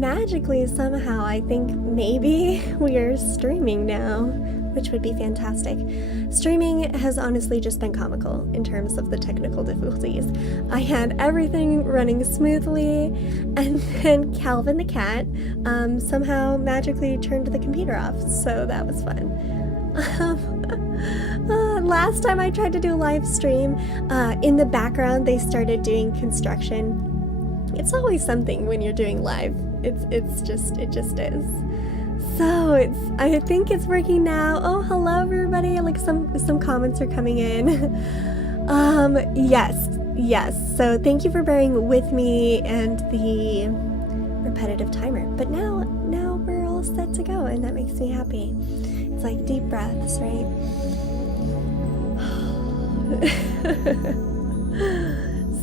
magically, somehow, I think maybe we are streaming now, which would be fantastic. Streaming has honestly just been comical in terms of the technical difficulties. I had everything running smoothly, and then Calvin the cat somehow magically turned the computer off, so that was fun. Last time I tried to do a live stream, in the background they started doing construction. It's always something when you're doing live. It just is. So I think it's working now. Oh, hello everybody. Like some comments are coming in. Yes. So thank you for bearing with me and the repetitive timer. But now we're all set to go, and that makes me happy. It's like deep breaths, right?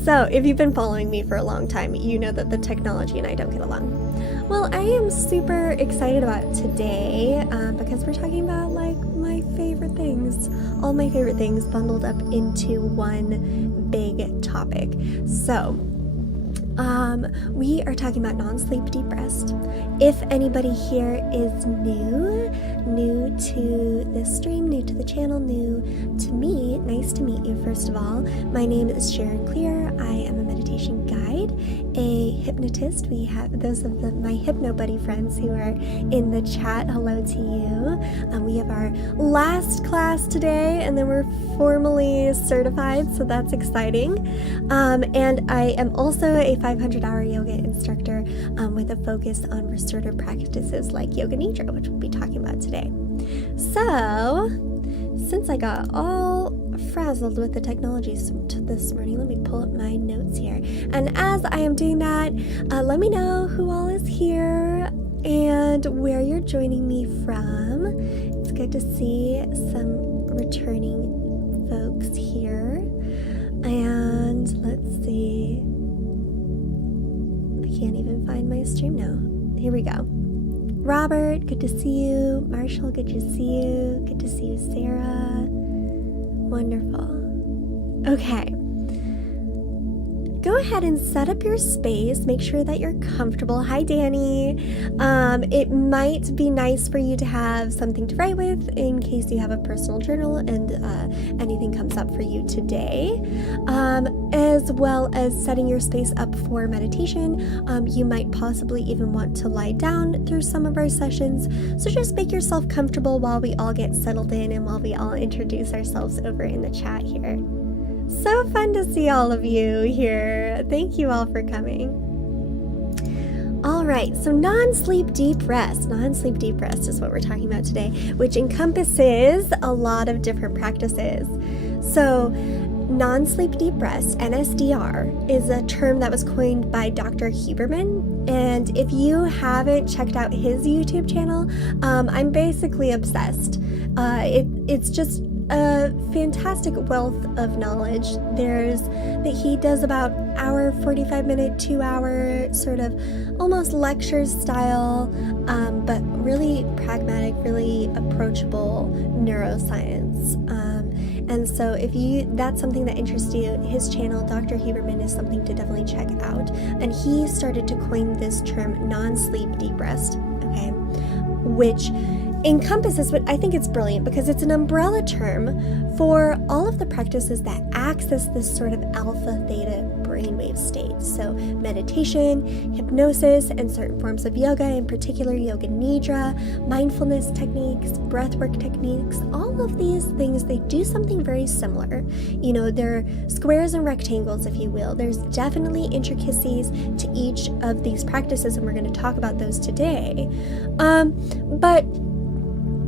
So, if you've been following me for a long time, you know that the technology and I don't get along. Well, I am super excited about today because we're talking about like my favorite things, all my favorite things bundled up into one big topic. So, we are talking about non-sleep deep rest. If anybody here is new to this stream, new to the channel, new to me, nice to meet you first of all. My name is Sharon Clear. I am a meditation guide, a hypnotist. We have those of my hypno buddy friends who are in the chat. Hello to you. We have our last class today, and then we're formally certified, so that's exciting. And I am also a 500-hour yoga instructor with a focus on restorative practices like Yoga Nidra, which we'll be talking about today. So, since I got all frazzled with the technology this morning, let me pull up my notes here. And as I am doing that, let me know who all is here and where you're joining me from. It's good to see some returning folks here. And let's see. I can't even find my stream now. Here we go. Robert, good to see you. Marshall, good to see you. Good to see you, Sarah. Wonderful. Okay. Go ahead and set up your space. Make sure that you're comfortable. Hi, Danny. It might be nice for you to have something to write with in case you have a personal journal and anything comes up for you today. As well as setting your space up for meditation. You might possibly even want to lie down through some of our sessions. So just make yourself comfortable while we all get settled in and while we all introduce ourselves over in the chat here. So fun to see all of you here. Thank you all for coming. All right, so non-sleep deep rest. Non-sleep deep rest is what we're talking about today, which encompasses a lot of different practices. So non-sleep deep rest, NSDR, is a term that was coined by Dr. Huberman. And if you haven't checked out his YouTube channel, I'm basically obsessed. It's just a fantastic wealth of knowledge. He does about hour, 45-minute, 2-hour sort of almost lecture style, but really pragmatic, really approachable neuroscience. And so if that's something that interests you, his channel, Dr. Huberman, is something to definitely check out. And he started to coin this term non-sleep deep rest, okay, which encompasses, but I think it's brilliant because it's an umbrella term for all of the practices that access this sort of alpha theta brainwave state. So meditation, hypnosis, and certain forms of yoga, in particular yoga nidra, mindfulness techniques, breathwork techniques, all of these things, they do something very similar. You know, they're squares and rectangles, if you will. There's definitely intricacies to each of these practices, and we're going to talk about those today. But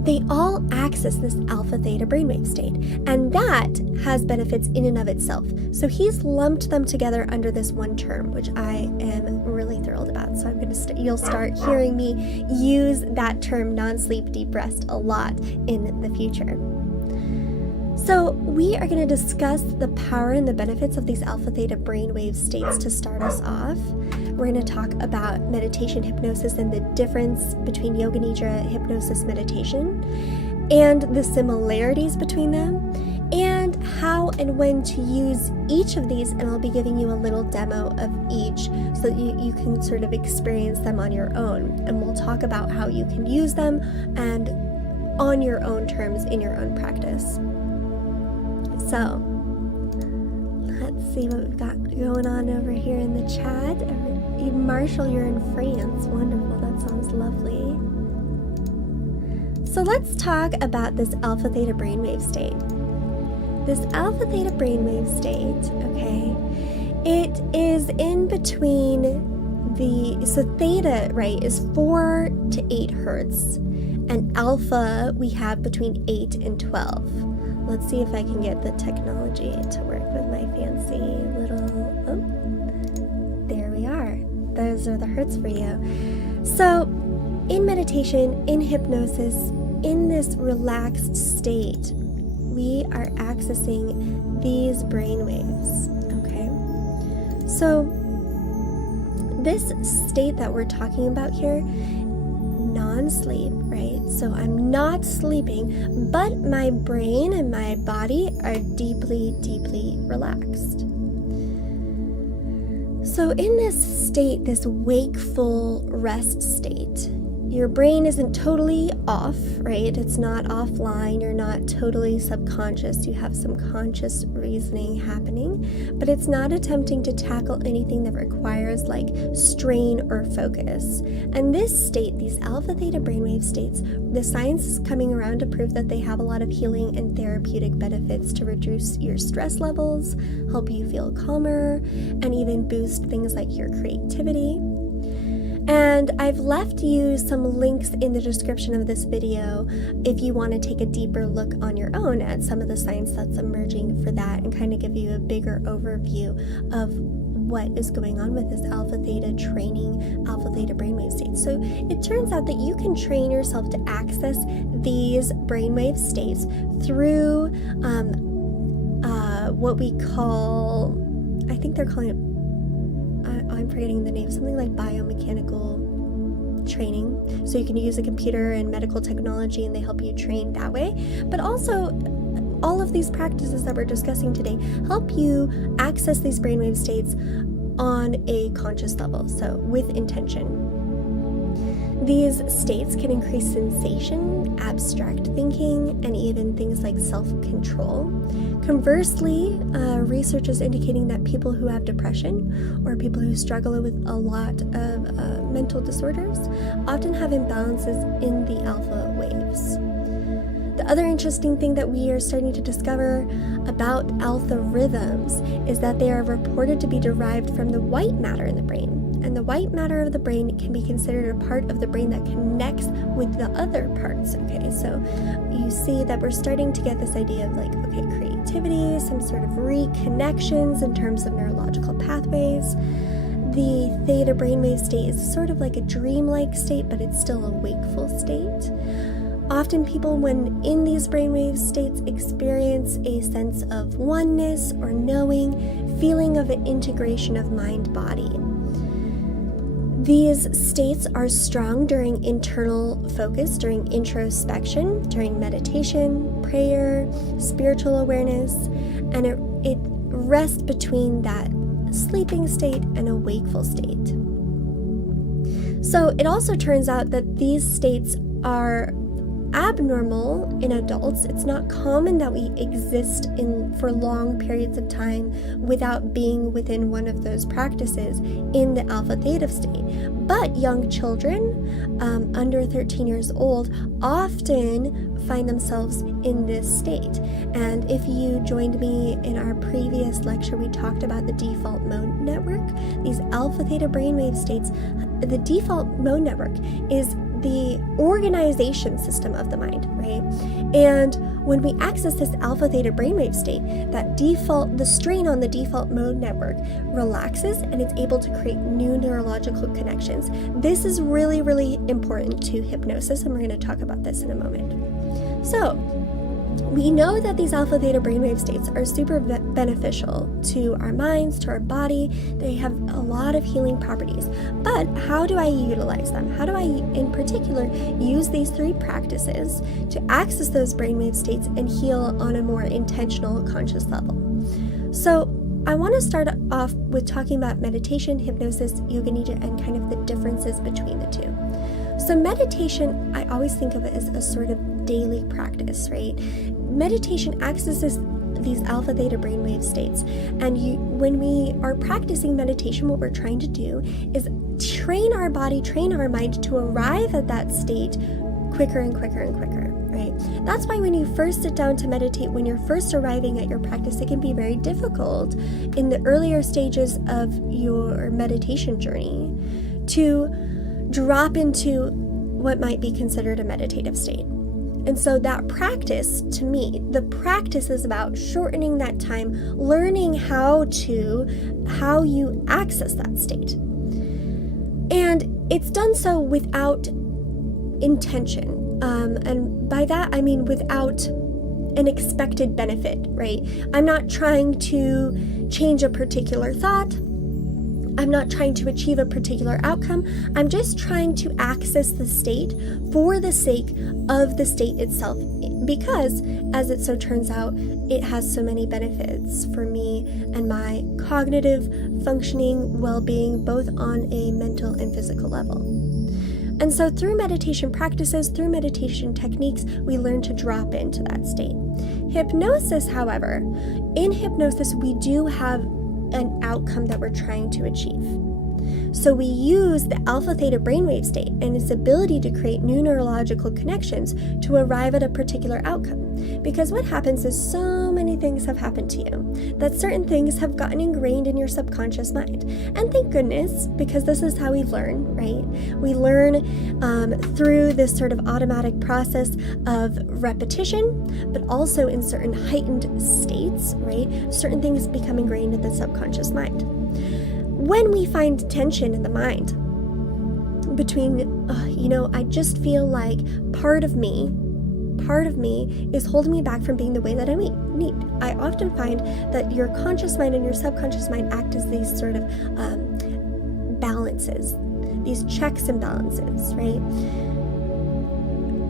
they all access this alpha theta brainwave state, and that has benefits in and of itself. So he's lumped them together under this one term, which I am really thrilled about. So I'm going to you'll start hearing me use that term non-sleep deep rest a lot in the future. So we are going to discuss the power and the benefits of these alpha theta brainwave states to start us off. We're going to talk about meditation, hypnosis, and the difference between yoga nidra, hypnosis, meditation, and the similarities between them, and how and when to use each of these, and I'll be giving you a little demo of each so that you can sort of experience them on your own. And we'll talk about how you can use them and on your own terms in your own practice. So, let's see what we've got going on over here in the chat. Marshall, you're in France. Wonderful. That sounds lovely. So let's talk about this alpha theta brainwave state. This alpha theta brainwave state, okay, it is in between so theta, right, is 4 to 8 hertz, and alpha we have between 8 and 12. Let's see if I can get the technology to work with my fancy little, there we are. Those are the hertz for you. So in meditation, in hypnosis, in this relaxed state, we are accessing these brain waves, okay? So this state that we're talking about here, non-sleep, right? So I'm not sleeping, but my brain and my body are deeply, deeply relaxed. So in this state, this wakeful rest state, your brain isn't totally off, right? It's not offline. You're not totally subconscious. You have some conscious reasoning happening, but it's not attempting to tackle anything that requires like strain or focus. And this state, these alpha theta brainwave states, the science is coming around to prove that they have a lot of healing and therapeutic benefits to reduce your stress levels, help you feel calmer, and even boost things like your creativity. And I've left you some links in the description of this video if you want to take a deeper look on your own at some of the science that's emerging for that and kind of give you a bigger overview of what is going on with this alpha theta training, alpha theta brainwave states. So it turns out that you can train yourself to access these brainwave states through what we call, I think they're calling it, I'm forgetting the name, something like biomechanical training. So you can use a computer and medical technology and they help you train that way. But also, all of these practices that we're discussing today help you access these brainwave states on a conscious level, so with intention. These states can increase sensation, abstract thinking, and even things like self-control. Conversely, research is indicating that people who have depression or people who struggle with a lot of mental disorders often have imbalances in the alpha waves. The other interesting thing that we are starting to discover about alpha rhythms is that they are reported to be derived from the white matter in the brain. And the white matter of the brain can be considered a part of the brain that connects with the other parts, okay? So you see that we're starting to get this idea of like, okay, creativity, some sort of reconnections in terms of neurological pathways. The theta brainwave state is sort of like a dreamlike state, but it's still a wakeful state. Often people, when in these brainwave states, experience a sense of oneness or knowing, feeling of an integration of mind-body. These states are strong during internal focus, during introspection, during meditation, prayer, spiritual awareness, and it rests between that sleeping state and a wakeful state. So it also turns out that these states are abnormal in adults. It's not common that we exist for long periods of time without being within one of those practices in the alpha theta state. But young children under 13 years old often find themselves in this state. And if you joined me in our previous lecture, we talked about the default mode network. These alpha theta brainwave states, the default mode network is the organization system of the mind, right? And when we access this alpha theta brainwave state, the strain on the default mode network relaxes and it's able to create new neurological connections. This is really, really important to hypnosis, and we're going to talk about this in a moment. So, we know that these alpha theta brainwave states are super beneficial to our minds, to our body. They have a lot of healing properties. But how do I utilize them? How do I, in particular, use these 3 practices to access those brainwave states and heal on a more intentional, conscious level? So I want to start off with talking about meditation, hypnosis, yoga nidra, and kind of the differences between the two. So meditation, I always think of it as a sort of daily practice, right? Meditation accesses these alpha theta brainwave states, and when we are practicing meditation, what we're trying to do is train our body, train our mind to arrive at that state quicker and quicker and quicker, right? That's why when you first sit down to meditate, when you're first arriving at your practice, it can be very difficult in the earlier stages of your meditation journey to drop into what might be considered a meditative state. And so that practice, to me, the practice is about shortening that time, learning how you access that state. And it's done so without intention. And by that, I mean without an expected benefit, right? I'm not trying to change a particular thought. I'm not trying to achieve a particular outcome. I'm just trying to access the state for the sake of the state itself, because, as it so turns out, it has so many benefits for me and my cognitive functioning, well-being, both on a mental and physical level. And so through meditation practices, through meditation techniques, we learn to drop into that state. Hypnosis, however, in hypnosis, we do have an outcome that we're trying to achieve. So we use the alpha theta brainwave state and its ability to create new neurological connections to arrive at a particular outcome. Because what happens is so many things have happened to you, that certain things have gotten ingrained in your subconscious mind. And thank goodness, because this is how we learn, right? We learn through this sort of automatic process of repetition, but also in certain heightened states, right? Certain things become ingrained in the subconscious mind. When we find tension in the mind between, I just feel like part of me is holding me back from being the way that I need. I often find that your conscious mind and your subconscious mind act as these sort of balances, these checks and balances, right?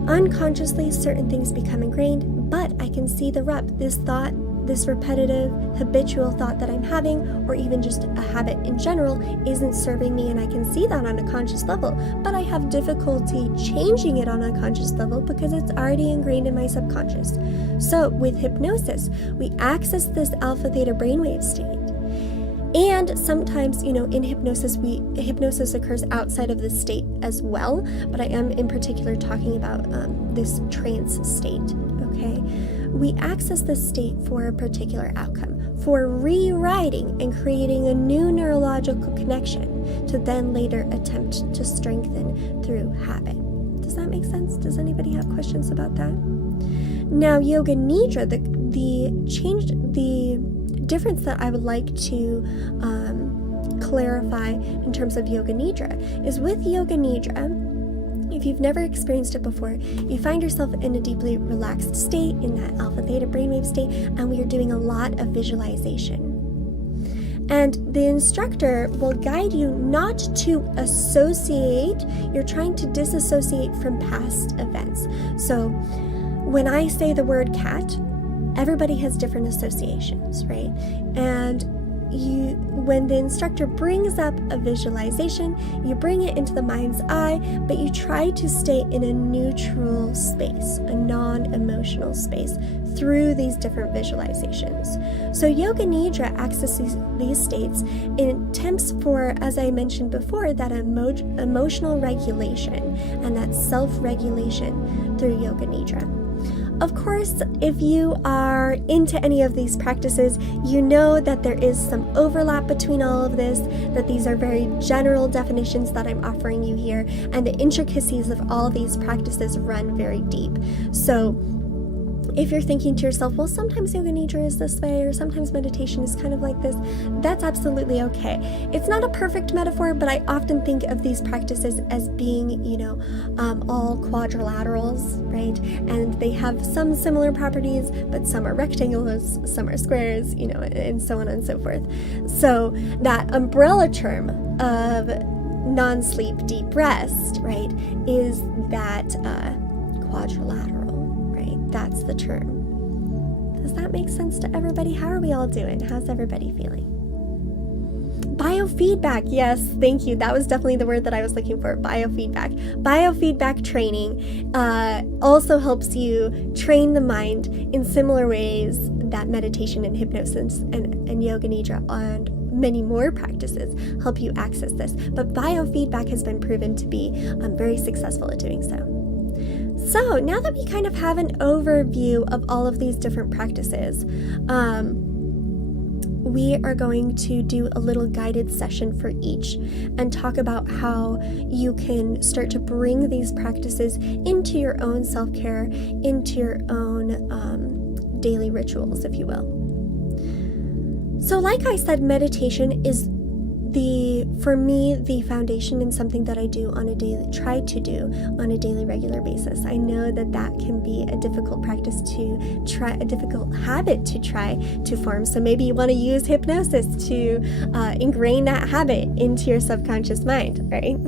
Unconsciously, certain things become ingrained, but I can see the this thought, this repetitive, habitual thought that I'm having, or even just a habit in general, isn't serving me, and I can see that on a conscious level, but I have difficulty changing it on a conscious level because it's already ingrained in my subconscious. So with hypnosis, we access this alpha theta brainwave state. And sometimes, in hypnosis occurs outside of this state as well, but I am in particular talking about this trance state, okay? We access this state for a particular outcome, for rewriting and creating a new neurological connection to then later attempt to strengthen through habit. Does that make sense? Does anybody have questions about that? Now, yoga nidra, the difference that I would like to clarify in terms of yoga nidra is with yoga nidra, if you've never experienced it before, you find yourself in a deeply relaxed state, in that alpha theta brainwave state, and we are doing a lot of visualization. And the instructor will guide you not to associate, you're trying to disassociate from past events. So when I say the word cat, everybody has different associations, right? And when the instructor brings up a visualization, you bring it into the mind's eye, but you try to stay in a neutral space, a non-emotional space, through these different visualizations. So yoga nidra accesses these states in attempts for, as I mentioned before, that emotional regulation and that self-regulation through yoga nidra. Of course, if you are into any of these practices, you know that there is some overlap between all of this, that these are very general definitions that I'm offering you here, and the intricacies of all these practices run very deep. So if you're thinking to yourself, well, sometimes yoga nidra is this way, or sometimes meditation is kind of like this, that's absolutely okay. It's not a perfect metaphor, but I often think of these practices as being, all quadrilaterals, right? And they have some similar properties, but some are rectangles, some are squares, and so on and so forth. So that umbrella term of non-sleep deep rest, right, is that quadrilateral. That's the term. Does that make sense to everybody? How are we all doing? How's everybody feeling? Biofeedback, yes, thank you. That was definitely the word that I was looking for, biofeedback. Biofeedback training also helps you train the mind in similar ways that meditation and hypnosis and yoga nidra and many more practices help you access this. But biofeedback has been proven to be very successful at doing so. So now that we kind of have an overview of all of these different practices, we are going to do a little guided session for each and talk about how you can start to bring these practices into your own self-care, into your own daily rituals, if you will. So like I said, meditation is for me, the foundation and something that I try to do on a daily regular basis. I know that can be a difficult practice to try, a difficult habit to try to form. So maybe you want to use hypnosis to ingrain that habit into your subconscious mind, right?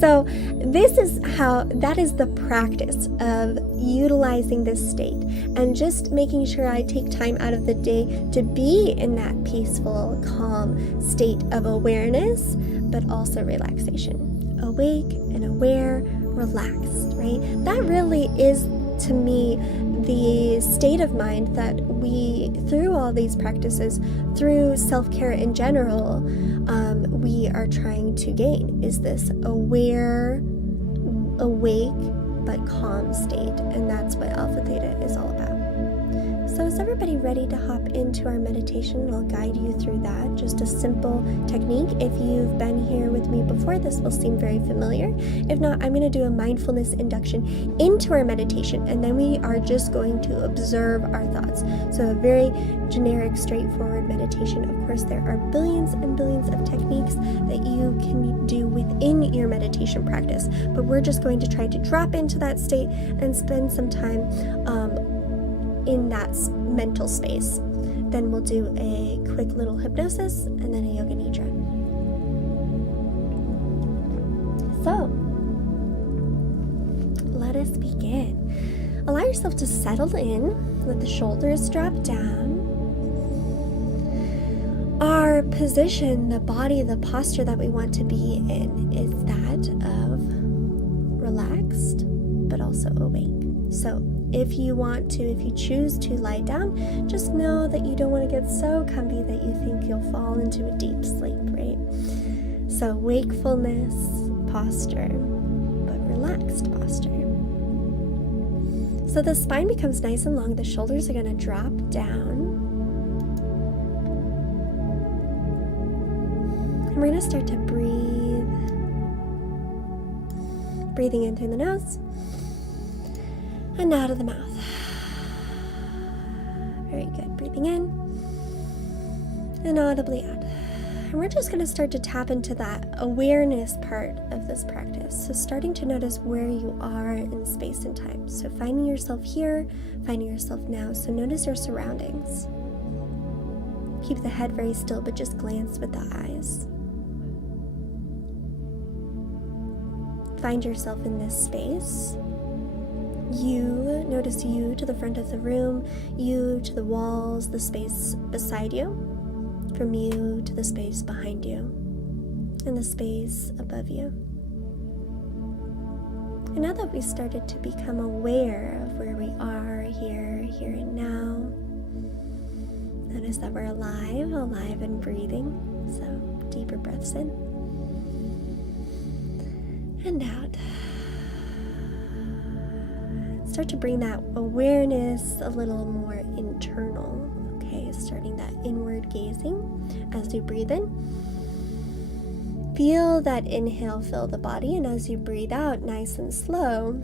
So that is the practice of utilizing this state and just making sure I take time out of the day to be in that peaceful, calm state of awareness, but also relaxation. Awake and aware, relaxed, right? That really is, to me, the state of mind that we, through all these practices, through self-care in general, we are trying to gain, is this aware, awake, but calm state. And that's what Alpha Theta is all about. So is everybody ready to hop into our meditation? I'll guide you through that. Just a simple technique. If you've been here with me before, this will seem very familiar. If not, I'm going to do a mindfulness induction into our meditation, and then we are just going to observe our thoughts. So a very generic, straightforward meditation. Of course, there are billions and billions of techniques that you can do within your meditation practice, but we're just going to try to drop into that state and spend some time in that mental space. Then we'll do a quick little hypnosis and then a yoga nidra. So, let us begin. Allow yourself to settle in, let the shoulders drop down. Our position, the body, the posture that we want to be in is that of relaxed, but also awake. So if you choose to lie down, just know that you don't want to get so comfy that you think you'll fall into a deep sleep, right? So wakefulness posture, but relaxed posture. So the spine becomes nice and long. The shoulders are going to drop down. And we're going to start to breathe. Breathing in through the nose and out of the mouth. Very good. Breathing in and audibly out. And we're just going to start to tap into that awareness part of this practice. So starting to notice where you are in space and time. So finding yourself here, finding yourself now. So notice your surroundings. Keep the head very still, but just glance with the eyes. Find yourself in this space. Notice you to the front of the room, you to the walls, the space beside you, from you to the space behind you, and the space above you. And now that we started to become aware of where we are, here and now, notice that we're alive and breathing. So deeper breaths in and out. Start to bring that awareness a little more internal, okay? Starting that inward gazing as you breathe in. Feel that inhale fill the body, and as you breathe out, nice and slow,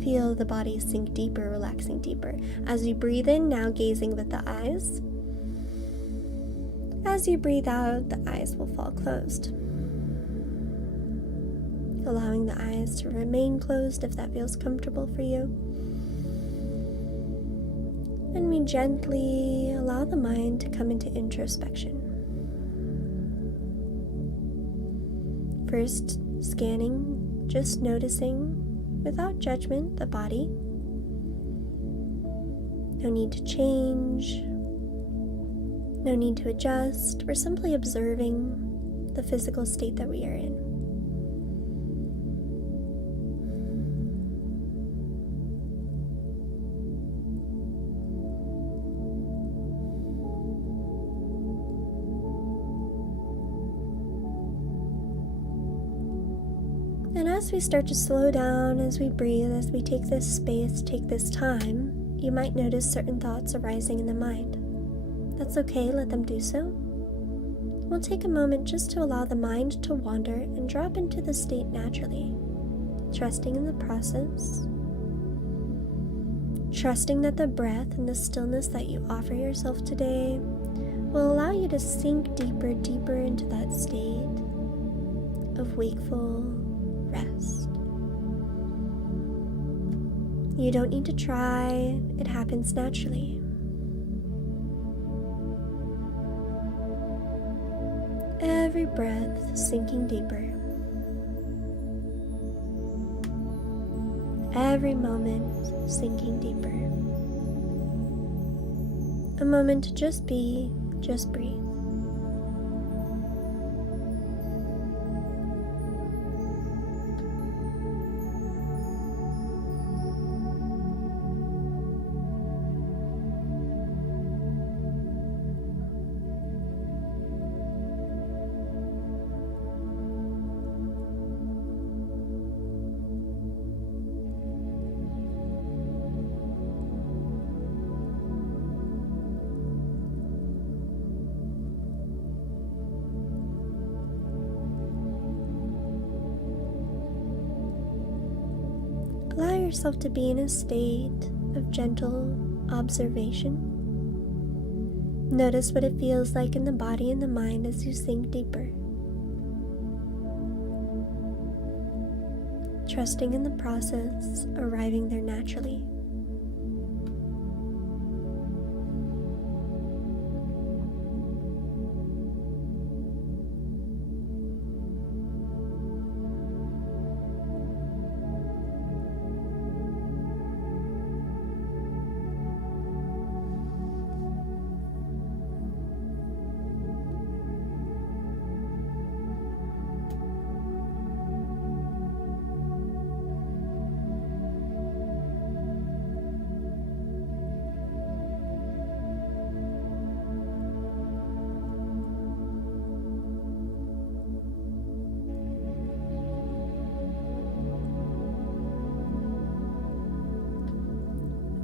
feel the body sink deeper, relaxing deeper. As you breathe in, now gazing with the eyes. As you breathe out, the eyes will fall closed. Allowing the eyes to remain closed if that feels comfortable for you. And we gently allow the mind to come into introspection. First, scanning, just noticing, without judgment, the body. No need to change. No need to adjust. We're simply observing the physical state that we are in. And as we start to slow down, as we breathe, as we take this space, take this time, you might notice certain thoughts arising in the mind. That's okay, let them do so. We'll take a moment just to allow the mind to wander and drop into the state naturally, trusting in the process, trusting that the breath and the stillness that you offer yourself today will allow you to sink deeper into that state of wakeful rest. You don't need to try, it happens naturally. Every breath sinking deeper. Every moment sinking deeper. A moment to just be, just breathe. Allow yourself to be in a state of gentle observation. Notice what it feels like in the body and the mind as you sink deeper. Trusting in the process, arriving there naturally.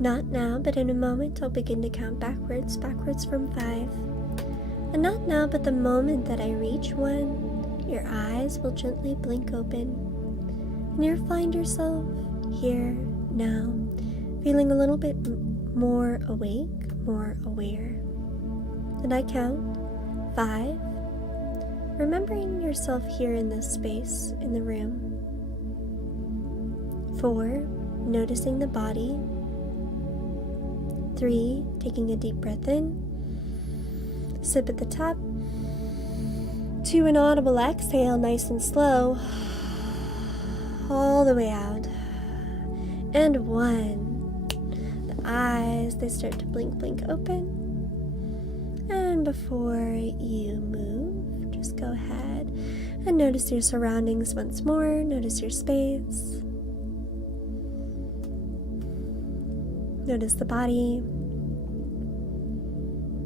Not now, but in a moment I'll begin to count backwards from 5. And not now, but the moment that I reach 1, your eyes will gently blink open, and you'll find yourself here, now, feeling a little bit more awake, more aware. And I count 5, remembering yourself here in this space, in the room. 4, noticing the body. 3, taking a deep breath in, sip at the top. 2, an audible exhale, nice and slow, all the way out. And 1, the eyes, they start to blink open. And before you move, just go ahead and notice your surroundings once more. Notice your space. Notice the body.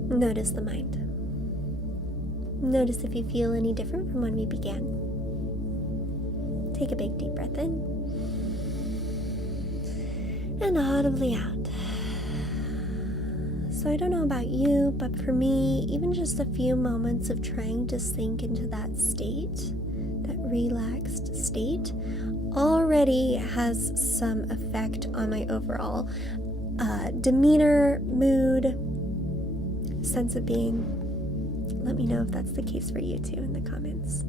Notice the mind. Notice if you feel any different from when we began. Take a big deep breath in. And audibly out. So I don't know about you, but for me, even just a few moments of trying to sink into that state, that relaxed state, already has some effect on my overall demeanor, mood, sense of being. Let me know if that's the case for you too in the comments.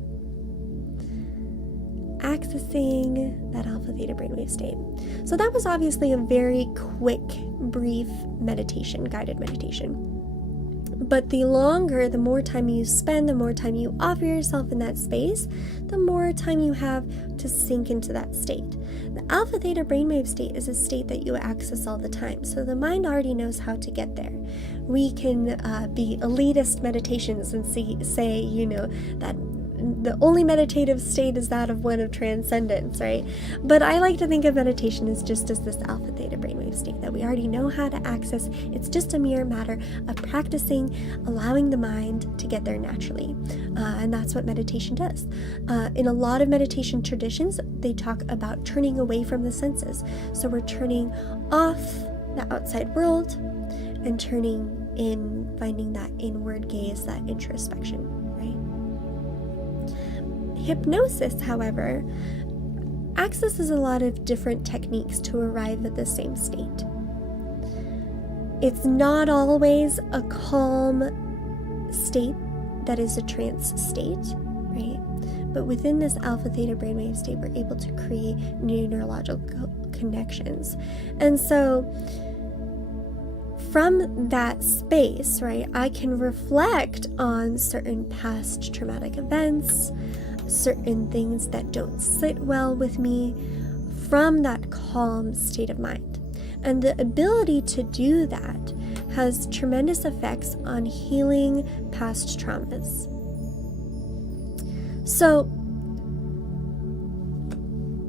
Accessing that alpha theta brainwave state. So that was obviously a very quick, brief meditation, guided meditation. But the more time you spend, the more time you offer yourself in that space, the more time you have to sink into that state. The alpha theta brainwave state is a state that you access all the time. So the mind already knows how to get there. We can be elitist meditations and say, that the only meditative state is that of one of transcendence, right? But I like to think of meditation as just as this alpha theta brainwave state that we already know how to access. It's just a mere matter of practicing, allowing the mind to get there naturally. And that's what meditation does. In a lot of meditation traditions, they talk about turning away from the senses. So we're turning off the outside world and turning in, finding that inward gaze, that introspection, right? Hypnosis, however, accesses a lot of different techniques to arrive at the same state. It's not always a calm state that is a trance state, right? But within this alpha theta brainwave state, we're able to create new neurological connections. And so from that space, right, I can reflect on certain past traumatic events, certain things that don't sit well with me from that calm state of mind. And the ability to do that has tremendous effects on healing past traumas. So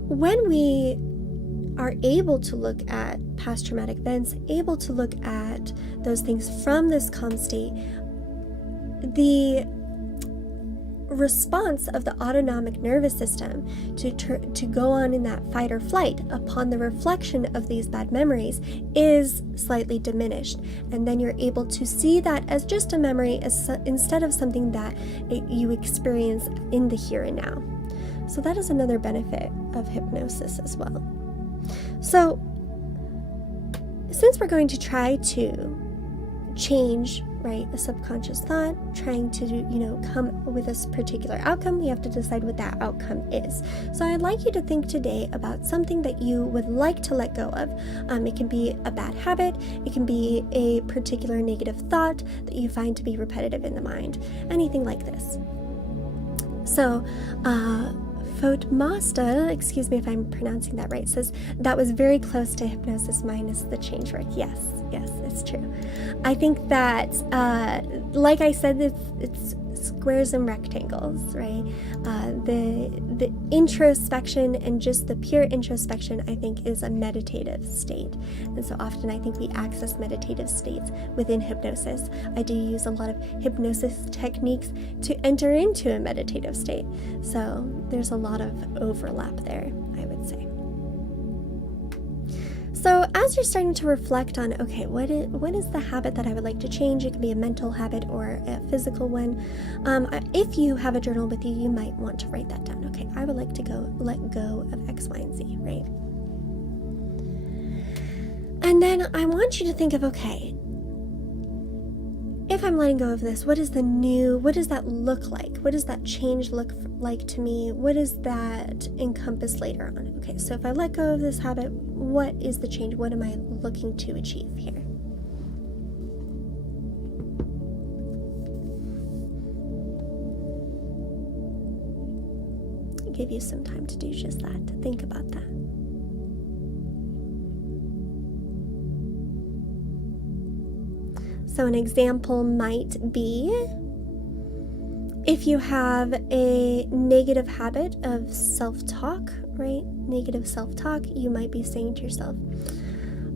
when we are able to look at past traumatic events, able to look at those things from this calm state, the response of the autonomic nervous system to go on in that fight or flight upon the reflection of these bad memories is slightly diminished, and then you're able to see that as just a memory instead of something that you experience in the here and now. So that is another benefit of hypnosis as well. So since we're going to try to change, right, a subconscious thought, trying to, come with this particular outcome, we have to decide what that outcome is. So I'd like you to think today about something that you would like to let go of. It can be a bad habit, it can be a particular negative thought that you find to be repetitive in the mind, anything like this. So, Fotmasta, excuse me if I'm pronouncing that right, says that was very close to hypnosis minus the change word. Yes, it's true. I think that, like I said, it's squares and rectangles, right? The introspection and just the pure introspection, I think, is a meditative state. And so often I think we access meditative states within hypnosis. I do use a lot of hypnosis techniques to enter into a meditative state. So there's a lot of overlap there, I would say. So as you're starting to reflect on, okay, what is the habit that I would like to change? It can be a mental habit or a physical one. If you have a journal with you, you might want to write that down. Okay, I would like to let go of X, Y, and Z, right? And then I want you to think of, okay, if I'm letting go of this, what does that look like? What does that change look like to me? What does that encompass later on? Okay, so if I let go of this habit, what is the change? What am I looking to achieve here? I'll give you some time to do just that, to think about that. So an example might be if you have a negative habit of self-talk, right? Negative self-talk, you might be saying to yourself,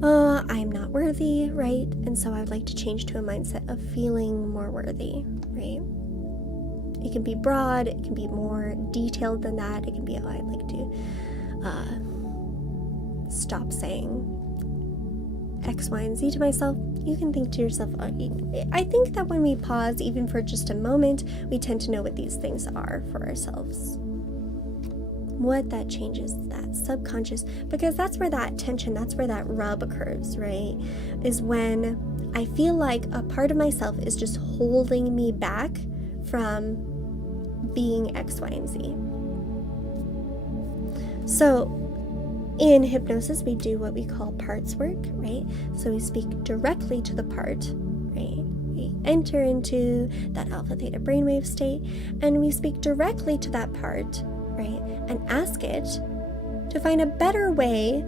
oh, I'm not worthy, right? And so I'd like to change to a mindset of feeling more worthy, right? It can be broad, it can be more detailed than that. It can be, oh, I'd like to stop saying X, Y, and Z to myself. You can think to yourself, I think that when we pause, even for just a moment, we tend to know what these things are for ourselves. What that changes, that subconscious, because that's where that tension, that's where that rub occurs, right? Is when I feel like a part of myself is just holding me back from being X, Y, and Z. So in hypnosis, we do what we call parts work, right? So we speak directly to the part, right? We enter into that alpha theta brainwave state, and we speak directly to that part, right? And ask it to find a better way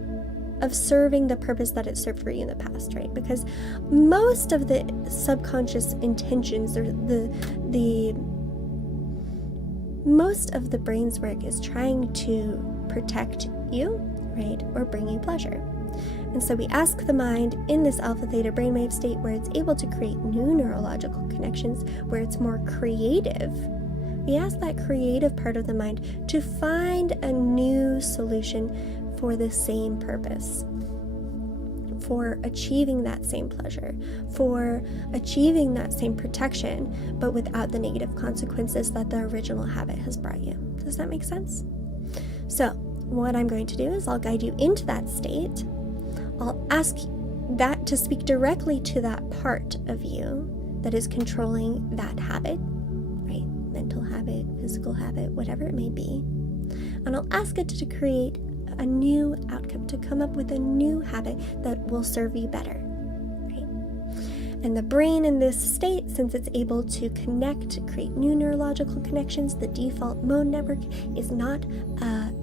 of serving the purpose that it served for you in the past, right? Because most of the subconscious intentions, or most of the brain's work is trying to protect you, right? Or bring you pleasure. And so we ask the mind in this alpha theta brainwave state, where it's able to create new neurological connections, where it's more creative. We ask that creative part of the mind to find a new solution for the same purpose, for achieving that same pleasure, for achieving that same protection, but without the negative consequences that the original habit has brought you. Does that make sense? So what I'm going to do is I'll guide you into that state. I'll ask that to speak directly to that part of you that is controlling that habit, right? Mental habit, physical habit, whatever it may be. And I'll ask it to create a new outcome, to come up with a new habit that will serve you better, right? And the brain in this state, since it's able to connect, create new neurological connections, the default mode network is not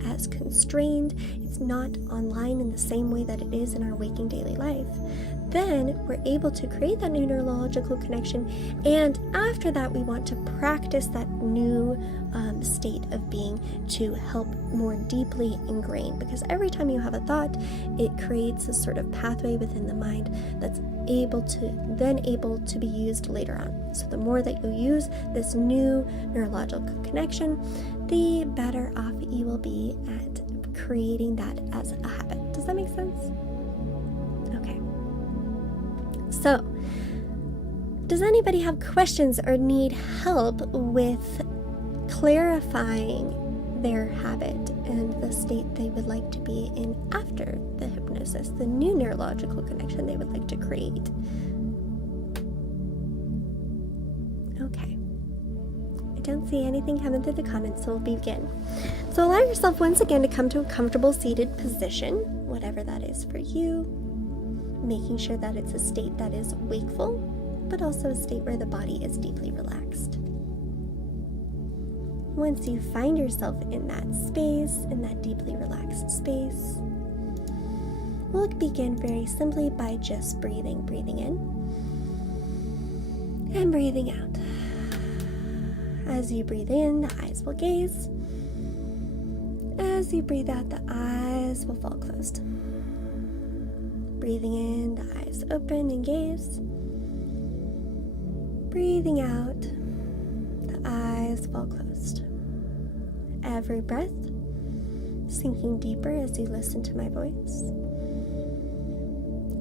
as constrained, it's not online in the same way that it is in our waking daily life. Then we're able to create that new neurological connection, and after that we want to practice that new state of being to help more deeply ingrain, because every time you have a thought, it creates a sort of pathway within the mind that's able to be used later on. So the more that you use this new neurological connection, the better off you will be at creating that as a habit. Does that make sense? Okay. So, does anybody have questions or need help with clarifying their habit and the state they would like to be in after the hypnosis, the new neurological connection they would like to create? Okay. I don't see anything coming through the comments, so we'll begin. So allow yourself once again to come to a comfortable seated position, whatever that is for you, making sure that it's a state that is wakeful, but also a state where the body is deeply relaxed. Once you find yourself in that space, in that deeply relaxed space, we'll begin very simply by just breathing in and breathing out. As you breathe in, the eyes will gaze. As you breathe out, the eyes will fall closed. Breathing in, the eyes open and gaze. Breathing out, the eyes fall closed. Every breath sinking deeper as you listen to my voice.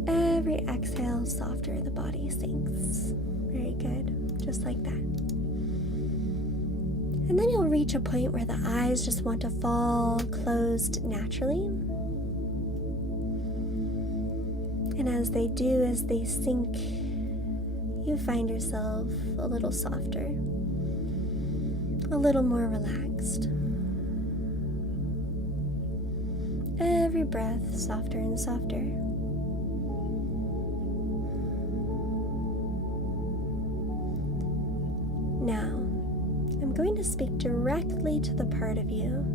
Every exhale, softer the body sinks. Very good, just like that. And then you'll reach a point where the eyes just want to fall closed naturally. And as they do, as they sink, you find yourself a little softer, a little more relaxed. Every breath softer and softer. Now, I'm going to speak directly to the part of you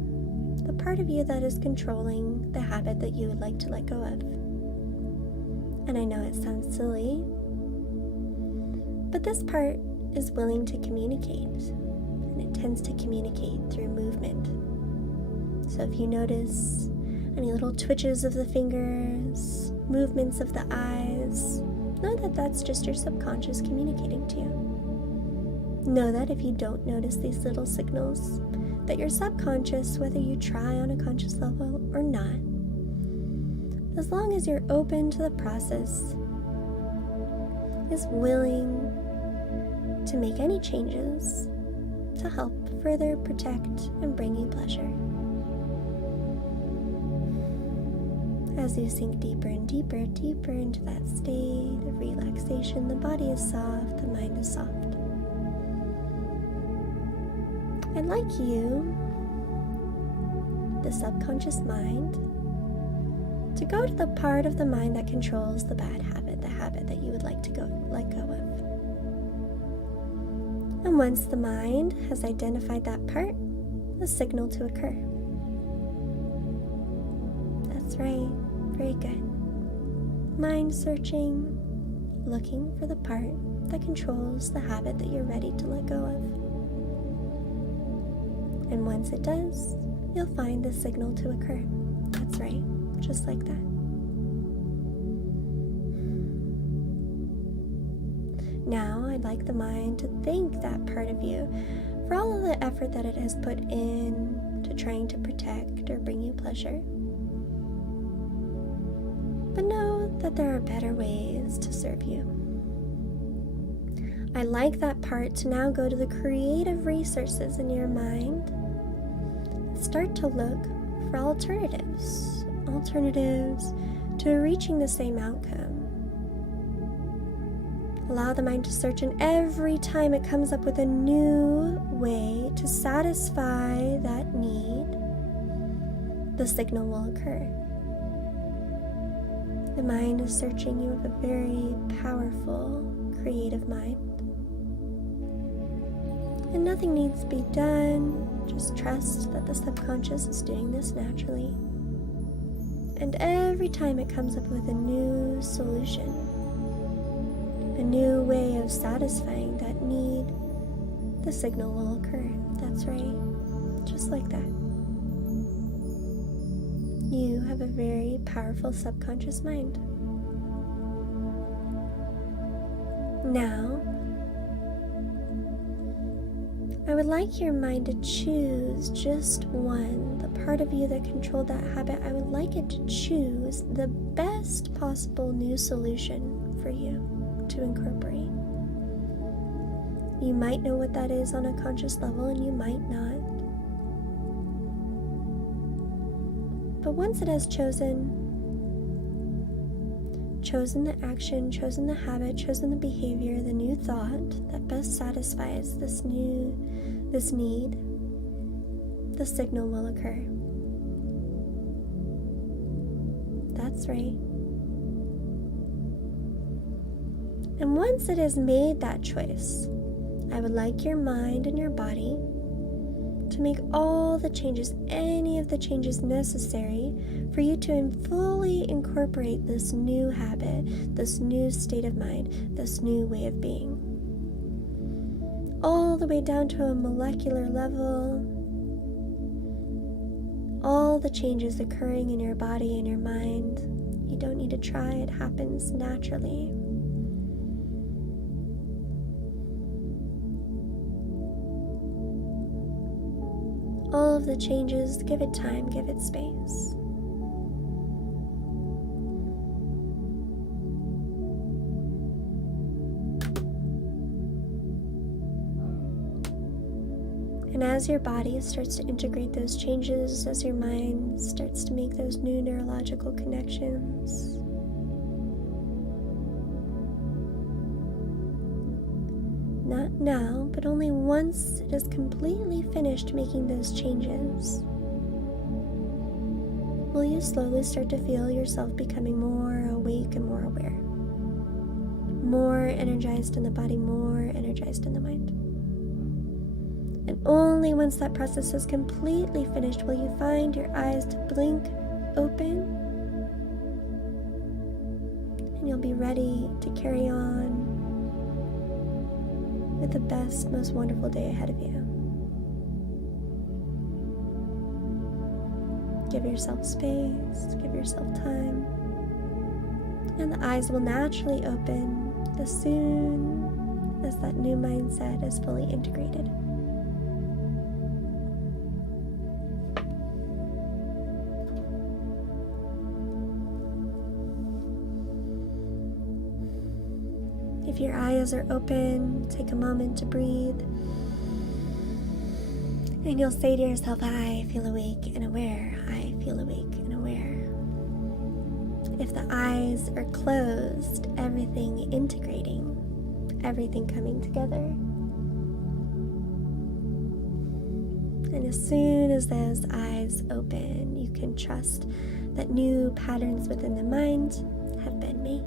that is controlling the habit that you would like to let go of. And I know it sounds silly, but this part is willing to communicate, and it tends to communicate through movement. So if you notice any little twitches of the fingers, movements of the eyes, know that that's just your subconscious communicating to you. Know that if you don't notice these little signals, that your subconscious, whether you try on a conscious level or not, as long as you're open to the process, is willing to make any changes to help further protect and bring you pleasure. As you sink deeper and deeper into that state of relaxation, the body is soft, the mind is soft. I'd like you, the subconscious mind, to go to the part of the mind that controls the bad habit, the habit that you would like to let go of. And once the mind has identified that part, a signal to occur. That's right. Very good. Mind searching, looking for the part that controls the habit that you're ready to let go of. And once it does, you'll find the signal to occur. That's right, just like that. Now, I'd like the mind to thank that part of you for all of the effort that it has put in to trying to protect or bring you pleasure. But know that there are better ways to serve you. I like that part to now go to the creative resources in your mind. Start to look for alternatives to reaching the same outcome. Allow the mind to search, and every time it comes up with a new way to satisfy that need, the signal will occur. The mind is searching. You have a very powerful, creative mind. And nothing needs to be done. Just trust that the subconscious is doing this naturally. And every time it comes up with a new solution, a new way of satisfying that need, the signal will occur. That's right. Just like that. You have a very powerful subconscious mind. Now, I would like your mind to choose just one, the part of you that controlled that habit. I would like it to choose the best possible new solution for you to incorporate. You might know what that is on a conscious level, and you might not. But once it has chosen the action, chosen the habit, chosen the behavior, the new thought that best satisfies this need, the signal will occur. That's right. And once it has made that choice, I would like your mind and your body to make all the changes, any of the changes necessary for you to fully incorporate this new habit, this new state of mind, this new way of being. All the way down to a molecular level, all the changes occurring in your body and your mind. You don't need to try, it happens naturally. All of the changes, give it time, give it space. And as your body starts to integrate those changes, as your mind starts to make those new neurological connections, not now, but only once it is completely finished making those changes, will you slowly start to feel yourself becoming more awake and more aware, more energized in the body, more energized in the mind. And only once that process is completely finished will you find your eyes to blink open, and you'll be ready to carry on with the best, most wonderful day ahead of you. Give yourself space, give yourself time, and the eyes will naturally open as soon as that new mindset is fully integrated. If your eyes are open, take a moment to breathe. And you'll say to yourself, I feel awake and aware. I feel awake and aware. If the eyes are closed, everything integrating, everything coming together. And as soon as those eyes open, you can trust that new patterns within the mind have been made.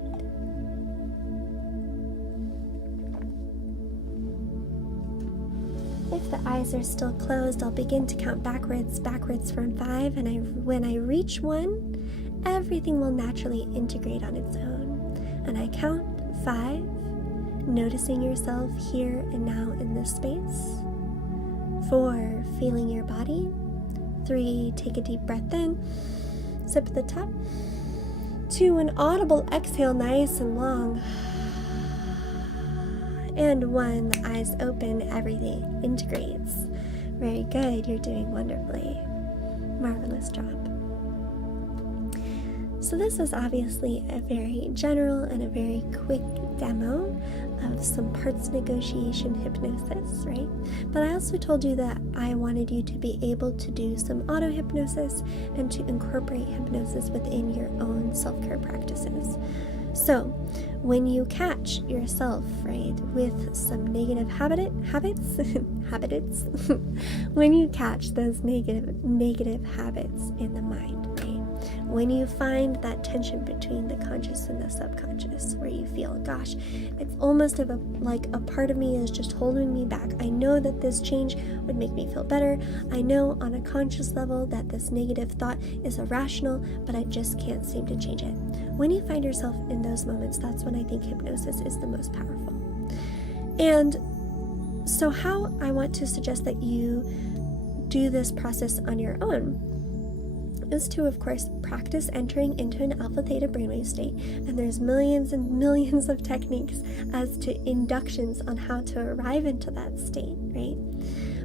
the eyes are still closed, I'll begin to count backwards from 5, and when I reach 1, everything will naturally integrate on its own. And I count 5, noticing yourself here and now in this space. 4, feeling your body. 3, take a deep breath in, sip at the top. 2, an audible exhale, nice and long. And 1, the eyes open, everything integrates. Very good, you're doing wonderfully. Marvelous job. So this is obviously a very general and a very quick demo of some parts negotiation hypnosis, right? But I also told you that I wanted you to be able to do some auto-hypnosis and to incorporate hypnosis within your own self-care practices. So when you catch yourself, right, with some negative habits, when you catch those negative habits in the mind, right, when you find that tension between the conscious and the subconscious, where you feel, gosh, it's almost like a part of me is just holding me back. I know that this change would make me feel better. I know on a conscious level that this negative thought is irrational, but I just can't seem to change it. When you find yourself in those moments, that's when I think hypnosis is the most powerful. And so how I want to suggest that you do this process on your own is to, of course, practice entering into an alpha theta brainwave state. And there's millions and millions of techniques as to inductions on how to arrive into that state, right?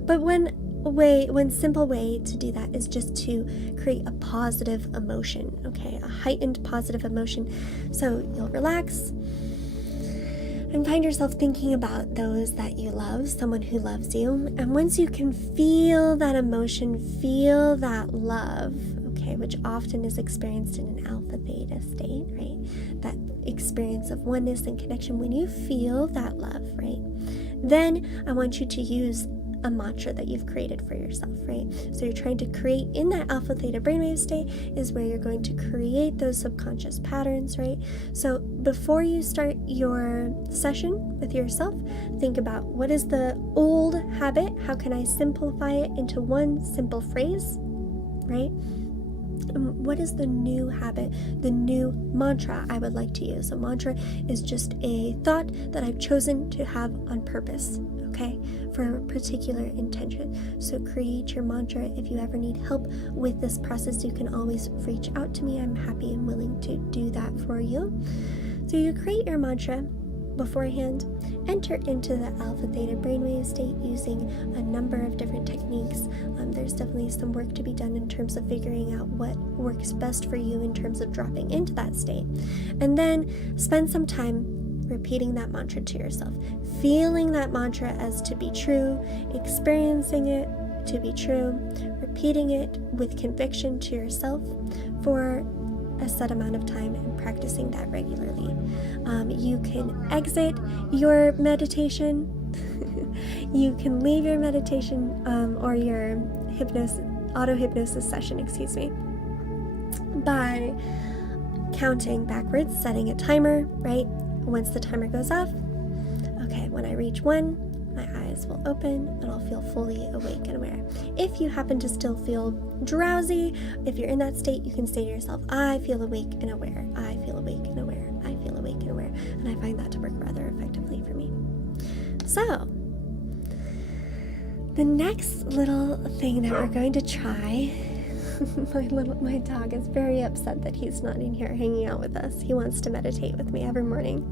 But one simple way to do that is just to create a positive emotion, okay? A heightened positive emotion. So you'll relax and find yourself thinking about those that you love, someone who loves you. And once you can feel that emotion, feel that love, okay, which often is experienced in an alpha theta state, right? That experience of oneness and connection. When you feel that love, right, then I want you to use a mantra that you've created for yourself, right? So you're trying to create in that alpha theta brainwave state is where you're going to create those subconscious patterns, right? So before you start your session with yourself, think about, what is the old habit? How can I simplify it into one simple phrase, right? What is the new habit, the new mantra I would like to use? A mantra is just a thought that I've chosen to have on purpose, okay, for a particular intention. So create your mantra. If you ever need help with this process, you can always reach out to me. I'm happy and willing to do that for you. So you create your mantra beforehand, enter into the alpha theta brainwave state using a number of different techniques. There's definitely some work to be done in terms of figuring out what works best for you in terms of dropping into that state. And then spend some time repeating that mantra to yourself, feeling that mantra as to be true, experiencing it to be true, repeating it with conviction to yourself for a set amount of time and practicing that regularly. You can exit your meditation. You can leave your meditation or your auto-hypnosis session, by counting backwards, setting a timer, right? Once the timer goes off, okay, when I reach 1, my eyes will open and I'll feel fully awake and aware. If you happen to still feel drowsy, if you're in that state, you can say to yourself, I feel awake and aware. I feel awake and aware. I feel awake and aware. And I find that to work rather effectively for me. So, the next little thing that we're going to try, my dog is very upset that he's not in here hanging out with us. He wants to meditate with me every morning.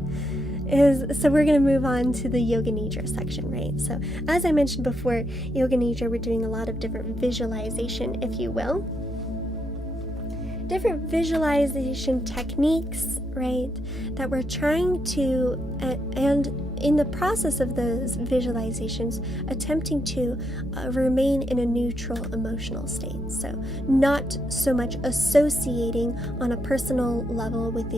So we're going to move on to the Yoga Nidra section, right? So as I mentioned before, Yoga Nidra, we're doing a lot of different visualization, if you will. Different visualization techniques, right? That we're trying to, and in the process of those visualizations, attempting to remain in a neutral emotional state. So not so much associating on a personal level with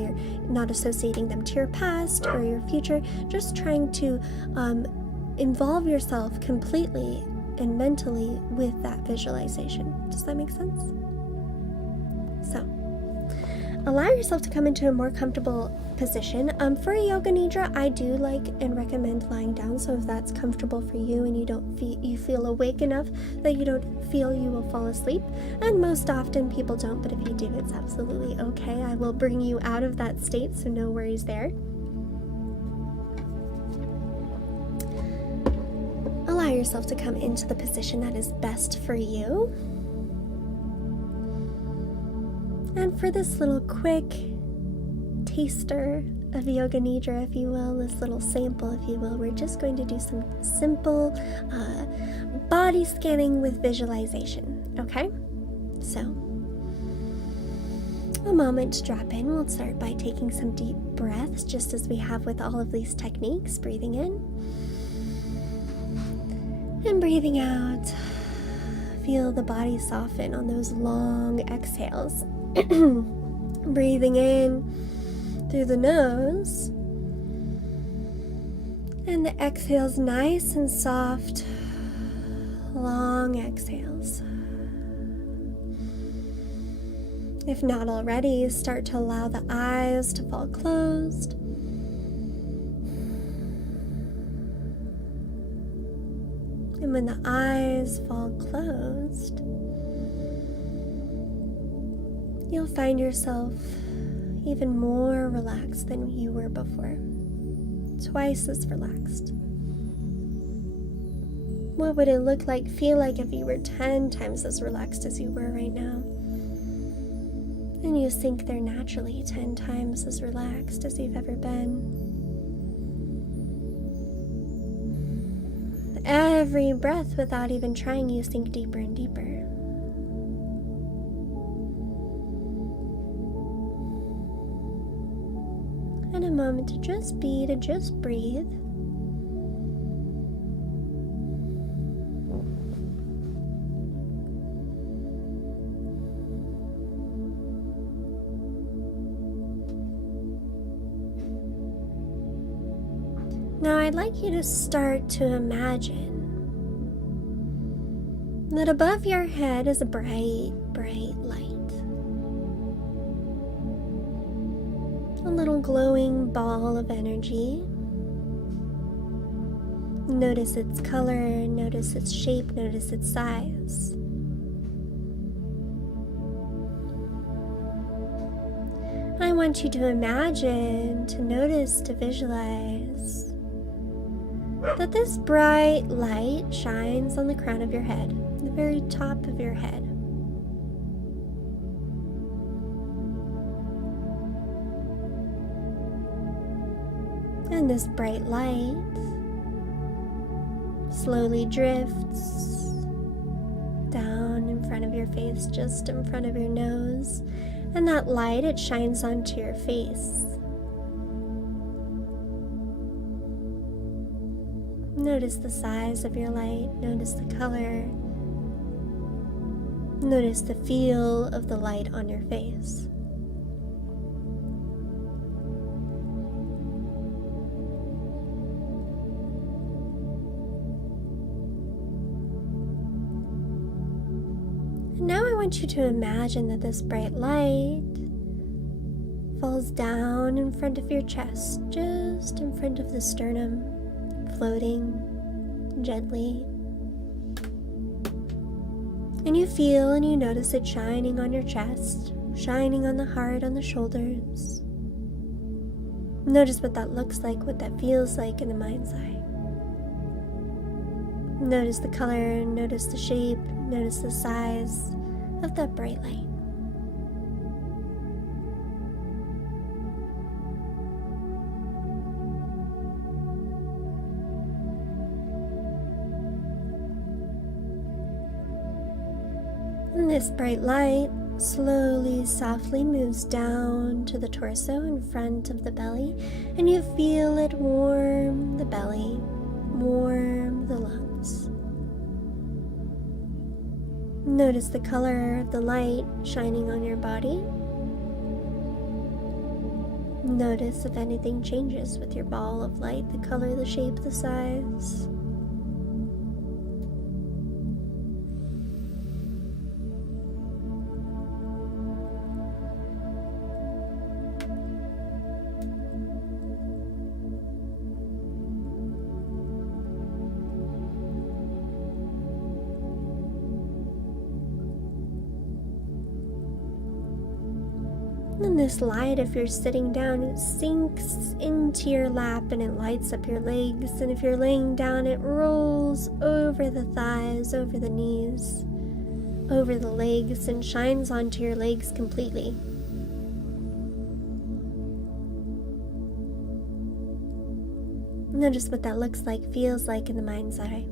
not associating them to your past or your future, just trying to involve yourself completely and mentally with that visualization. Does that make sense? So, allow yourself to come into a more comfortable position. For a yoga nidra, I do like and recommend lying down, so if that's comfortable for you and you feel awake enough that you don't feel you will fall asleep, and most often people don't, but if you do, it's absolutely okay. I will bring you out of that state, so no worries there. Allow yourself to come into the position that is best for you. And for this little quick taster of Yoga Nidra, if you will, this little sample, if you will, we're just going to do some simple body scanning with visualization, okay? So, a moment to drop in. We'll start by taking some deep breaths, just as we have with all of these techniques. Breathing in and breathing out. Feel the body soften on those long exhales. Breathing in through the nose, and the exhales nice and soft, long exhales. If not already, start to allow the eyes to fall closed. And when the eyes fall closed, you'll find yourself even more relaxed than you were before. Twice as relaxed. What would it feel like if you were 10 times as relaxed as you were right now? And you sink there naturally, 10 times as relaxed as you've ever been. Every breath, without even trying, you sink deeper and deeper. And a moment to just be, to just breathe. Now I'd like you to start to imagine that above your head is a bright, bright light. A little glowing ball of energy. Notice its color, notice its shape, notice its size. I want you to imagine, to notice, to visualize that this bright light shines on the crown of your head, the very top of your head. And this bright light slowly drifts down in front of your face, just in front of your nose. And that light, it shines onto your face. Notice the size of your light, notice the color, notice the feel of the light on your face. And now I want you to imagine that this bright light falls down in front of your chest, just in front of the sternum, floating gently. And you feel and you notice it shining on your chest, shining on the heart, on the shoulders. Notice what that looks like, what that feels like in the mind's eye. Notice the color, notice the shape, notice the size of that bright light. And this bright light slowly, softly moves down to the torso in front of the belly, and you feel it warm the belly, warm the lungs. Notice the color of the light shining on your body. Notice if anything changes with your ball of light, the color, the shape, the size. And this light, if you're sitting down, it sinks into your lap and it lights up your legs. And if you're laying down, it rolls over the thighs, over the knees, over the legs, and shines onto your legs completely. Notice what that looks like, feels like in the mind's eye.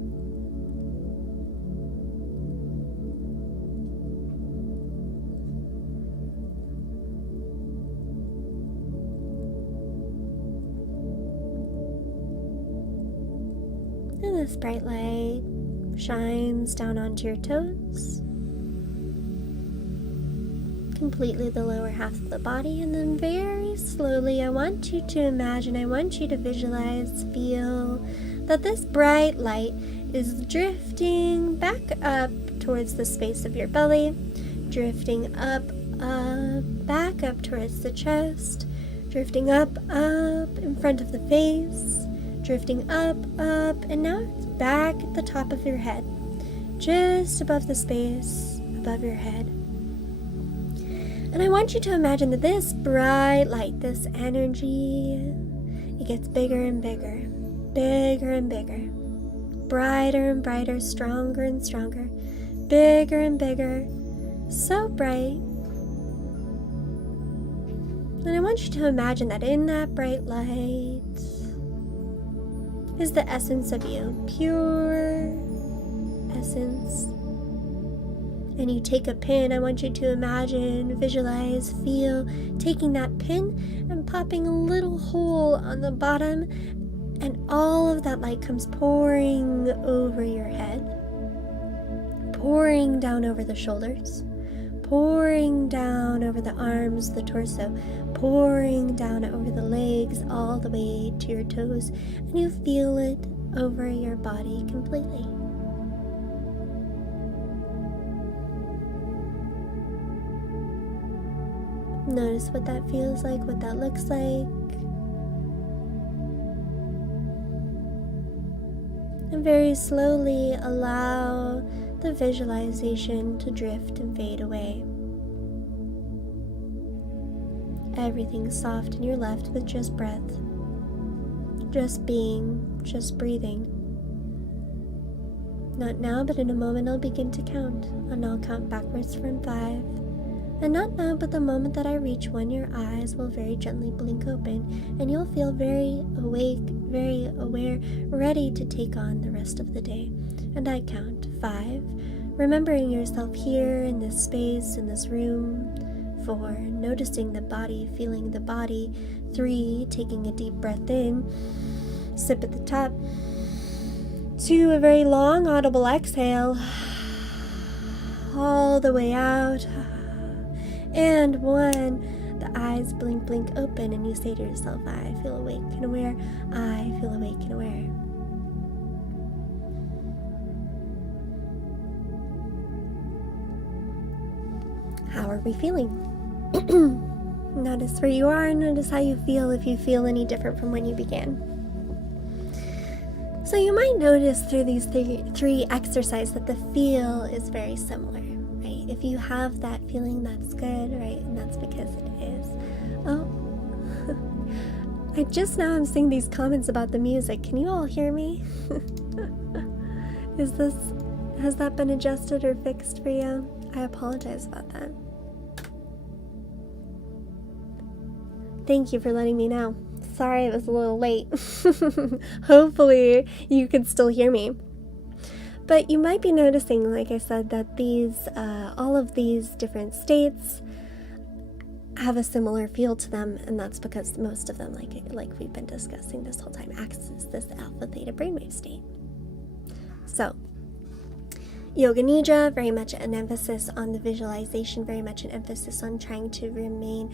And this bright light shines down onto your toes, completely the lower half of the body, and then very slowly I want you to imagine, I want you to visualize, feel that this bright light is drifting back up towards the space of your belly, drifting up, back up towards the chest, drifting up in front of the face, drifting up, and now it's back at the top of your head, just above the space above your head. And I want you to imagine that this bright light, this energy, it gets bigger and bigger, bigger and bigger, brighter and brighter, stronger and stronger, bigger and bigger, so bright. And I want you to imagine that in that bright light is the essence of you, pure essence. And you take a pin, I want you to imagine, visualize, feel, taking that pin and popping a little hole on the bottom, and all of that light comes pouring over your head, pouring down over the shoulders, pouring down over the arms, the torso, pouring down over the legs, all the way to your toes, and you feel it over your body completely. Notice what that feels like, what that looks like. And very slowly allow the visualization to drift and fade away. Everything's soft and you're left with just breath, just being, just breathing. Not now, but in a moment I'll begin to count, and I'll count backwards from 5. And not now, but the moment that I reach 1, your eyes will very gently blink open, and you'll feel very awake, very aware, ready to take on the rest of the day. And I count 5, remembering yourself here in this space, in this room. 4, noticing the body, feeling the body. 3, taking a deep breath in, sip at the top. 2, a very long audible exhale, all the way out. And 1, the eyes blink open, and you say to yourself, I feel awake and aware, I feel awake and aware. How are we feeling? Notice where you are, notice how you feel, if you feel any different from when you began. So you might notice through these three exercises that the feel is very similar. If you have that feeling, that's good, right? And that's because it is. Oh, I just now am seeing these comments about the music. Can you all hear me? Has that been adjusted or fixed for you? I apologize about that. Thank you for letting me know. Sorry it was a little late. Hopefully you can still hear me. But you might be noticing, like I said, that all of these different states have a similar feel to them, and that's because most of them, like we've been discussing this whole time, access this alpha theta brainwave state. So, Yoga Nidra, very much an emphasis on the visualization, very much an emphasis on trying to remain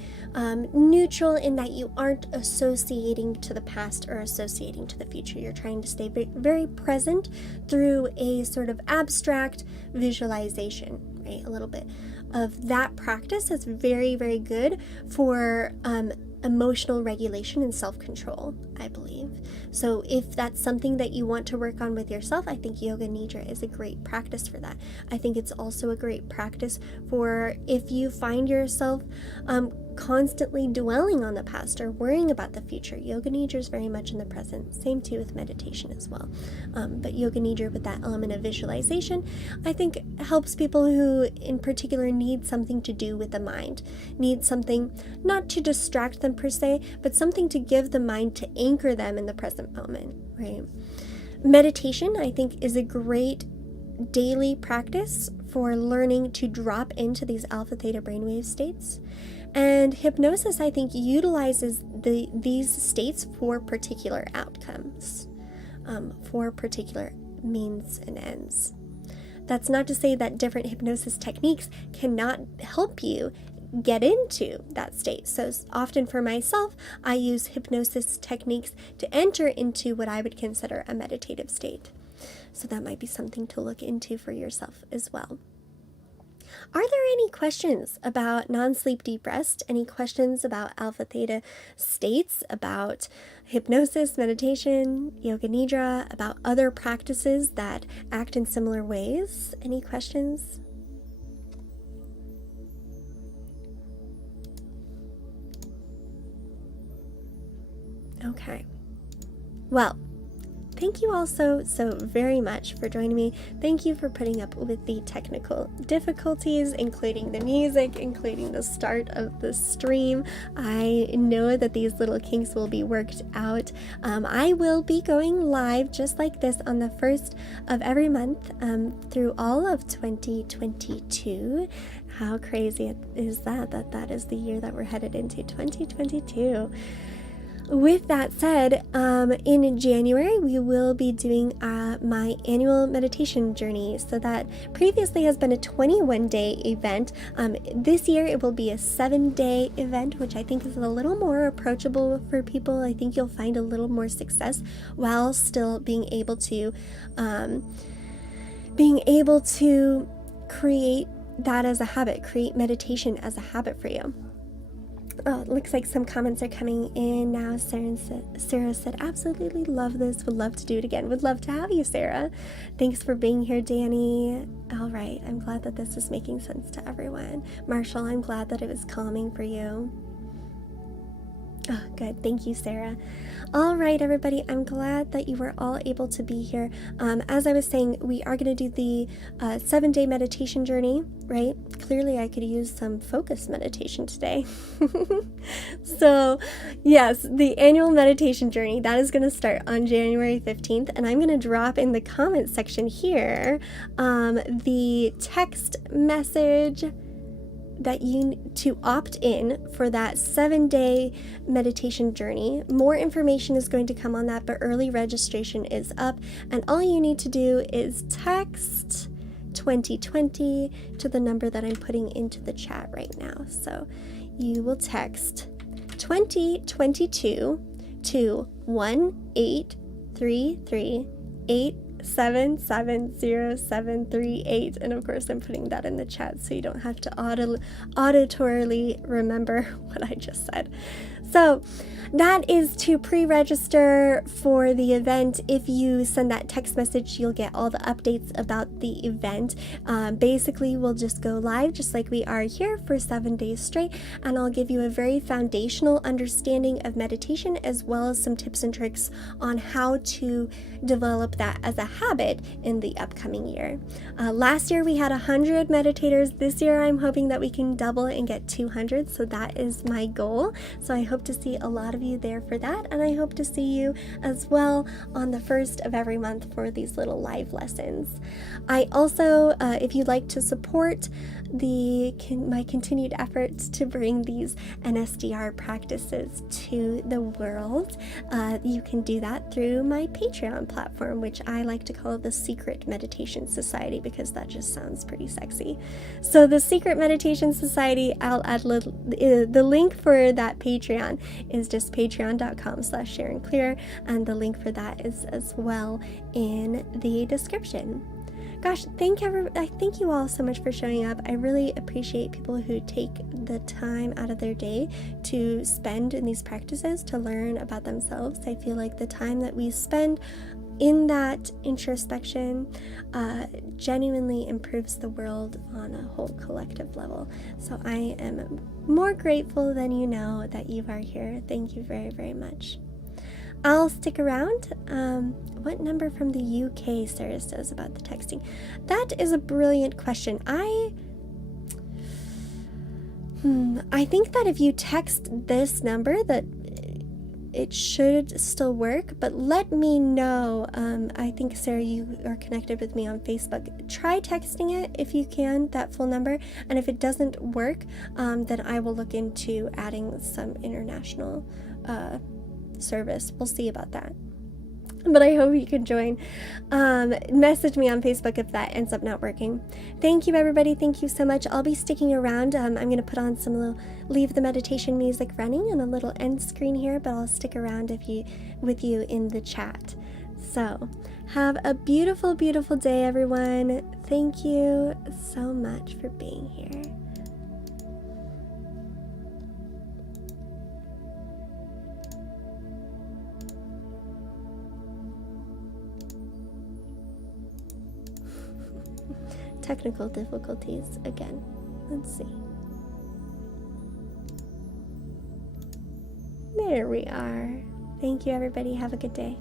neutral in that you aren't associating to the past or associating to the future. You're trying to stay very, very present through a sort of abstract visualization, right? A little bit of that practice is very, very good for emotional regulation and self-control, I believe. So if that's something that you want to work on with yourself, I think Yoga Nidra is a great practice for that. I think it's also a great practice for if you find yourself constantly dwelling on the past or worrying about the future. Yoga Nidra is very much in the present. Same too with meditation as well. But Yoga Nidra with that element of visualization, I think helps people who in particular need something to do with the mind, need something not to distract them per se, but something to give the mind to anchor them in the present moment, right? Meditation, I think, is a great daily practice for learning to drop into these alpha theta brainwave states. And hypnosis, I think, utilizes these states for particular outcomes, for particular means and ends. That's not to say that different hypnosis techniques cannot help you get into that state. So often for myself, I use hypnosis techniques to enter into what I would consider a meditative state. So that might be something to look into for yourself as well. Are there any questions about non-sleep deep rest? Any questions about alpha theta states, about hypnosis, meditation, yoga nidra, about other practices that act in similar ways? Any questions? Okay. Well, thank you all so very much for joining me. Thank you for putting up with the technical difficulties, including the music, including the start of the stream. I know that these little kinks will be worked out. I will be going live just like this on the 1st of every month through all of 2022. How crazy is that is the year that we're headed into, 2022. With that said, in January, we will be doing my annual meditation journey. So that previously has been a 21-day event. This year, it will be a 7-day event, which I think is a little more approachable for people. I think you'll find a little more success while still being able to create that as a habit, create meditation as a habit for you. Oh, it looks like some comments are coming in now. Sarah said, absolutely love this. Would love to do it again. Would love to have you, Sarah. Thanks for being here, Danny. All right. I'm glad that this is making sense to everyone. Marshall, I'm glad that it was calming for you. Oh, good. Thank you, Sarah. All right, everybody. I'm glad that you were all able to be here. As I was saying, we are going to do the 7-day meditation journey, right? Clearly, I could use some focus meditation today. So, yes, the annual meditation journey, that is going to start on January 15th. And I'm going to drop in the comment section here the text message that you need to opt in for that 7-day meditation journey. More information is going to come on that, but early registration is up, and all you need to do is text 2020 to the number that I'm putting into the chat right now. So you will text 2022 to 1-833-877-0738, and of course I'm putting that in the chat so you don't have to auditorily remember what I just said. So that is to pre-register for the event. If you send that text message, you'll get all the updates about the event. Basically, we'll just go live just like we are here for 7 days straight, and I'll give you a very foundational understanding of meditation as well as some tips and tricks on how to develop that as a habit in the upcoming year. Last year we had 100 meditators. This year I'm hoping that we can double and get 200, so that is my goal. So I hope to see a lot of you there for that, and I hope to see you as well on the 1st of every month for these little live lessons. I also, if you'd like to support my continued efforts to bring these NSDR practices to the world, you can do that through my Patreon platform, which I like to call the Secret Meditation Society because that just sounds pretty sexy. So the Secret Meditation Society, I'll add the link for that Patreon is just patreon.com/SharonClear, and the link for that is as well in the description. Gosh, thank you all so much for showing up. I really appreciate people who take the time out of their day to spend in these practices to learn about themselves. I feel like the time that we spend in that introspection genuinely improves the world on a whole collective level. So I am more grateful than you know that you are here. Thank you very, very much. I'll stick around. What number from the UK, Sarah says about the texting? That is a brilliant question. I think that if you text this number, that it should still work, but let me know. I think, Sarah, you are connected with me on Facebook. Try texting it if you can, that full number, and if it doesn't work, then I will look into adding some international service. We'll see about that. But I hope you can join. Message me on Facebook if that ends up not working. Thank you, everybody. Thank you so much. I'll be sticking around. I'm going to put on leave the meditation music running and a little end screen here, but I'll stick around with you in the chat. So have a beautiful, beautiful day, everyone. Thank you so much for being here. Technical difficulties again. Let's see. There we are. Thank you, everybody. Have a good day.